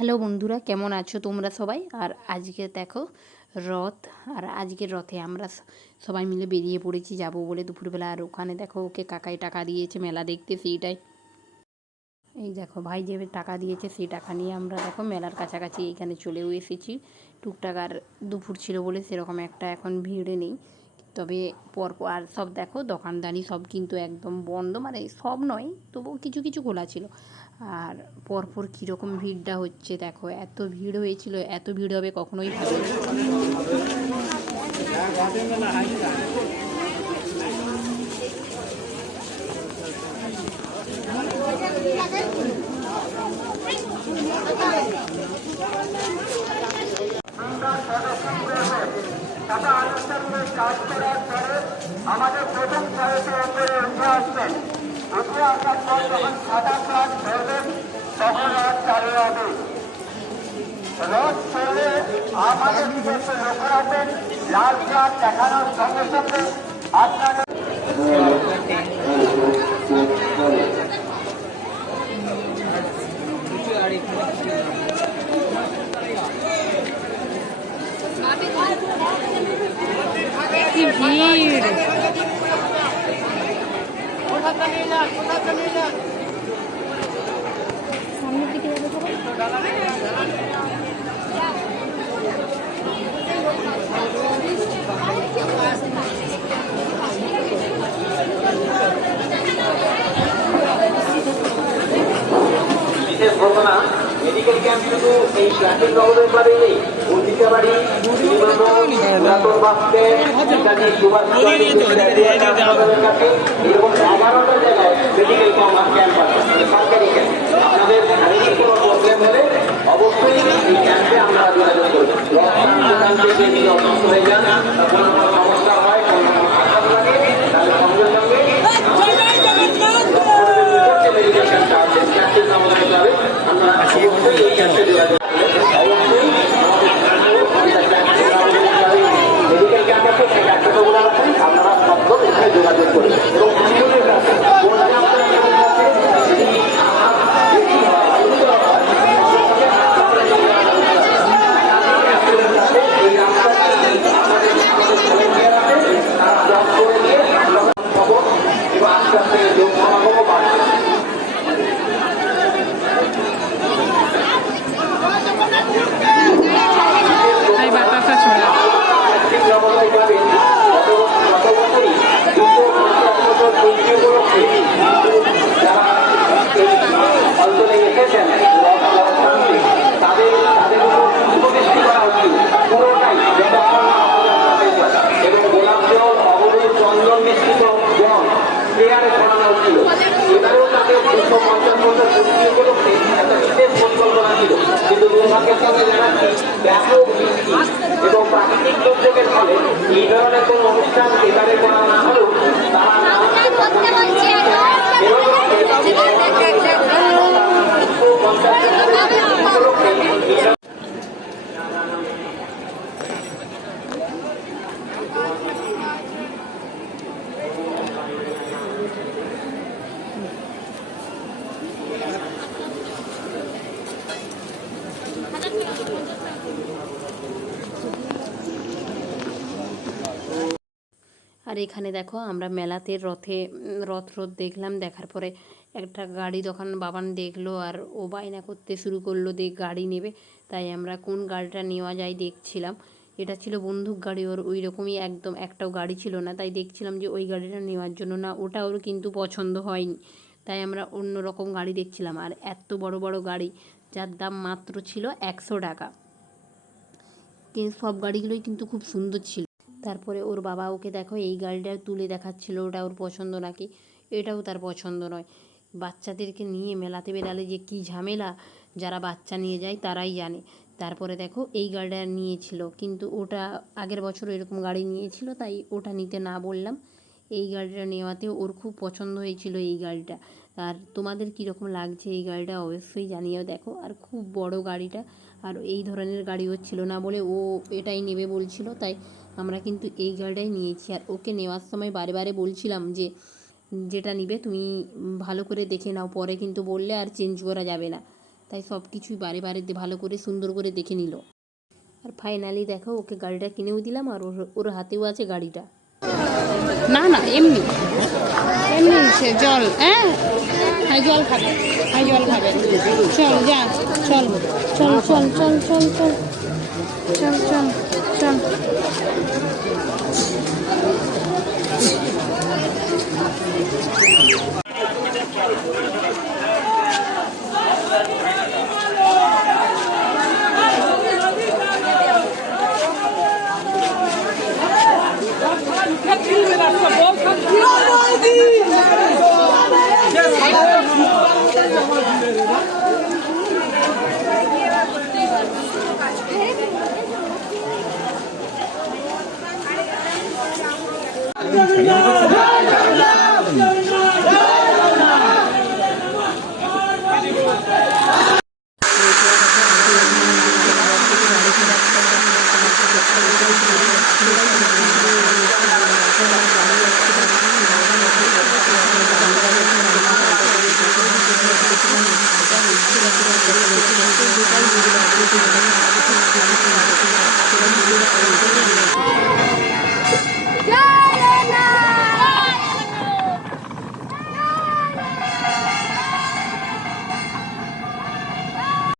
Hello বন্ধুরা, কেমন আছো তোমরা সবাই? আর আজকে দেখো রথ। আর আজকের রথে আমরা সবাই মিলে বেরিয়ে পড়েছি যাব বলে দুপুরবেলা। আর ওখানে দেখো ওকে কাকাই টাকা দিয়েছে মেলা দেখতে, সেইটাই। এই দেখো ভাই যে টাকা দিয়েছে সেই টাকা নিয়ে আমরা দেখো মেলার কাছাকাছি এইখানে চলেও এসেছি টুকটাক। আর দুপুর ছিল বলে সেরকম একটা এখন ভিড় নেই, তবে পরপর আর সব দেখো দোকানদানি সব কিন্তু একদম বন্ধ, মানে সব নয় তবুও কিছু কিছু খোলা ছিল। আর পরপর কীরকম ভিড়টা হচ্ছে দেখো, এত ভিড় হয়েছিল, এত ভিড় হবে কখনোই ভাবিনি। টাকা আনুষ্ঠানিক কাজ করার পরে আমাদের প্রথম সারিতে উপরে উঠে আসবেন। উঠে আসার পর যখন সাদা কাজ ধরবেন তখন আর চালু হবে। রথ চললে আমাদের বিশেষ লক্ষ্য রাখবেন, লাল কার্ড দেখানোর সঙ্গে সঙ্গে আপনাদের কি ভিড়! সামনের দিকে যাবে সবাই। বিশেষ ঘটনা, মেডিকেল ক্যাম্প শুধু এই ক্লাসিক নগরের বাড়ি নেই, উর্দিকাবাড়ি, পুরাতন বাসকে ইত্যাদি সুভাষ কাছে এরকম 11টা জায়গায় মেডিকেল ক্যাম্প আছে, সরকারি ক্যাম্প। আপনাদের শারীরিক কোনো প্রবলেম হলে অবশ্যই এই ক্যাম্পে আমরা যোগাযোগ করি। দোকান থেকে যদি অসুস্থ হয়ে যান বা কোনো সমস্যা হয়, কোনো আঘাত লাগে, তাহলে সঙ্গে সঙ্গে মেডিকেল ক্যাম্পটা আছে, ক্যাম্পের সমাধান যাবে। আমরা অবশ্যই এই ক্যাম্পে যোগাযোগ অবশ্যই মেডিকেল ক্যাম্প আছে, সেই ডাক্তারবাবুরা আছেন, আপনারা সব এখানে যোগাযোগ করবেন এবং আস্তে আস্তে লোক সমাগমও বাড়ছে। অঞ্চলে এসেছেন তাদের উপদেষ্টি করা হচ্ছিল পুরোটাই এবং গোলাপ জল, অবরোধ, চন্দন মিশ্রিত জল প্লেয়ারে ছড়ানো হচ্ছিল। এবারেও তাদের 250 উপলক্ষে একটা বিশেষ পরিকল্পনা ছিল, কিন্তু দুর্ভাগ্যের সঙ্গে জানাচ্ছি ব্যাপক বৃষ্টি এবং প্রাকৃতিক দুর্যোগের ফলে এই ধরনের কোন অনুষ্ঠান এবারে করা না হলেও তারা আর এখানে দেখো আমরা মেলাতে রথ দেখলাম। দেখার পরে একটা গাড়ি দোকান বাবান দেখলো আর ও বায়না করতে শুরু করলো গাড়ি নেবে। তাই আমরা কোন গাড়িটা নেওয়া যায় দেখছিলাম। এটা ছিল বন্দুক গাড়ি, ওর ওই রকমই একদম একটাও গাড়ি ছিল না, তাই দেখছিলাম যে ওই গাড়িটা নেওয়ার জন্য না, ওটা ওর কিন্তু পছন্দ হয়নি, তাই আমরা অন্য রকম গাড়ি দেখছিলাম। আর এত বড় বড় গাড়ি যার দাম মাত্র ছিল 100 টাকা, কিন্তু সব গাড়িগুলোই কিন্তু খুব সুন্দর ছিল। তারপরে ওর বাবা ওকে দেখো এই গাড়িটা তুলে দেখাচ্ছিল, ওটা ওর পছন্দ নাকি, এটাও তার পছন্দ নয়। বাচ্চাদেরকে নিয়ে মেলাতে বেরালে যে কী ঝামেলা, যারা বাচ্চা নিয়ে যায় তারাই জানে। তারপরে দেখো এই গাড়িটা নিয়েছিল, কিন্তু ওটা আগের বছর এরকম গাড়ি নিয়েছিল, তাই ওটা নিতে না বললাম। এই গাড়িটা নেওয়াতে ওর খুব পছন্দ হয়েছিল এই গাড়িটা। আর তোমাদের কীরকম লাগছে এই গাড়িটা অবশ্যই জানিয়েও। দেখো আর খুব বড় গাড়িটা, আর এই ধরনের গাড়ি ওর ছিল না বলে ও এটাই নেবে বলছিল, তাই আমরা কিন্তু এই গাড়িটাই নিয়েছি। আর ওকে নেওয়ার সময় বারে বারে বলছিলাম যে যেটা নিবে তুমি ভালো করে দেখে নাও, পরে কিন্তু বললে আর চেঞ্জ করা যাবে না। তাই সব কিছুই বারে বারে ভালো করে সুন্দর করে দেখে নিল। আর ফাইনালি দেখো ওকে গাড়িটা কিনেও দিলাম, আর ওর হাতেও আছে গাড়িটা। না না এমনি এমনি সে জল, হ্যাঁ হ্যাঁ জল খাবে, হ্যাঁ জল খাবে, চল যা, চল চল চল চল চল চল চল চল চল।